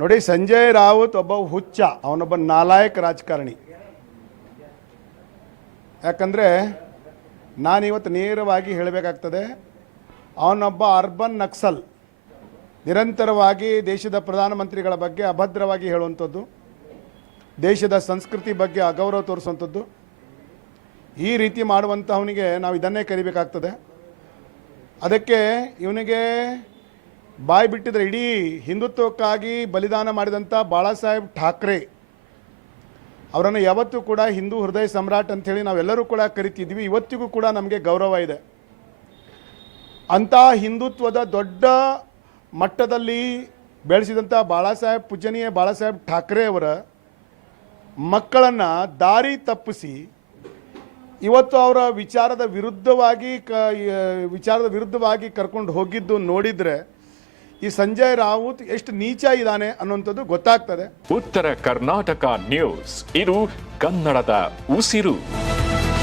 ನೋಡಿ, ಸಂಜಯ್ ರಾವತ್ ಒಬ್ಬ ಹುಚ್ಚ, ಅವನೊಬ್ಬ ನಾಲಾಯಕ ರಾಜಕಾರಣಿ. ಯಾಕಂದರೆ ನಾನಿವತ್ತು ನೇರವಾಗಿ ಹೇಳಬೇಕಾಗ್ತದೆ, ಅವನೊಬ್ಬ ಅರ್ಬನ್ ನಕ್ಸಲ್, ನಿರಂತರವಾಗಿ ದೇಶದ ಪ್ರಧಾನಮಂತ್ರಿಗಳ ಬಗ್ಗೆ ಅಭದ್ರವಾಗಿ ಹೇಳುವಂಥದ್ದು, ದೇಶದ ಸಂಸ್ಕೃತಿ ಬಗ್ಗೆ ಅಗೌರವ ತೋರಿಸುವಂಥದ್ದು. ಈ ರೀತಿ ಮಾಡುವಂಥವನಿಗೆ ನಾವು ಇದನ್ನೇ ಕರಿಬೇಕಾಗ್ತದೆ. ಅದಕ್ಕೆ ಇವನಿಗೆ ಬಾಯಿ ಬಿಟ್ಟಿದ್ರೆ ಇಡೀ ಹಿಂದುತ್ವಕ್ಕಾಗಿ ಬಲಿದಾನ ಮಾಡಿದಂಥ ಬಾಳಾ ಸಾಹೇಬ್ ಠಾಕ್ರೆ ಅವರನ್ನು ಯಾವತ್ತೂ ಕೂಡ ಹಿಂದೂ ಹೃದಯ ಸಮ್ರಾಟ್ ಅಂಥೇಳಿ ನಾವೆಲ್ಲರೂ ಕೂಡ ಕರಿತಿದ್ವಿ. ಇವತ್ತಿಗೂ ಕೂಡ ನಮಗೆ ಗೌರವ ಇದೆ. ಅಂತಹ ಹಿಂದುತ್ವದ ದೊಡ್ಡ ಮಟ್ಟದಲ್ಲಿ ಬೆಳೆಸಿದಂಥ ಬಾಳಾ ಸಾಹೇಬ್ ಪೂಜನೀಯ ಬಾಳಾ ಸಾಹೇಬ್ ಠಾಕ್ರೆ ಅವರ ಮಕ್ಕಳನ್ನು ದಾರಿ ತಪ್ಪಿಸಿ ಇವತ್ತು ಅವರ ವಿಚಾರದ ವಿರುದ್ಧವಾಗಿ ಕ ವಿಚಾರದ ವಿರುದ್ಧವಾಗಿ ಕರ್ಕೊಂಡು ಹೋಗಿದ್ದು ನೋಡಿದರೆ ಈ ಸಂಜಯ್ ರಾವುತ್ ಎಷ್ಟು ನೀಚ ಇದ್ದಾನೆ ಅನ್ನುವಂಥದ್ದು ಗೊತ್ತಾಗ್ತದೆ. ಉತ್ತರ ಕರ್ನಾಟಕ ನ್ಯೂಸ್ ಇದು ಕನ್ನಡದ ಉಸಿರು.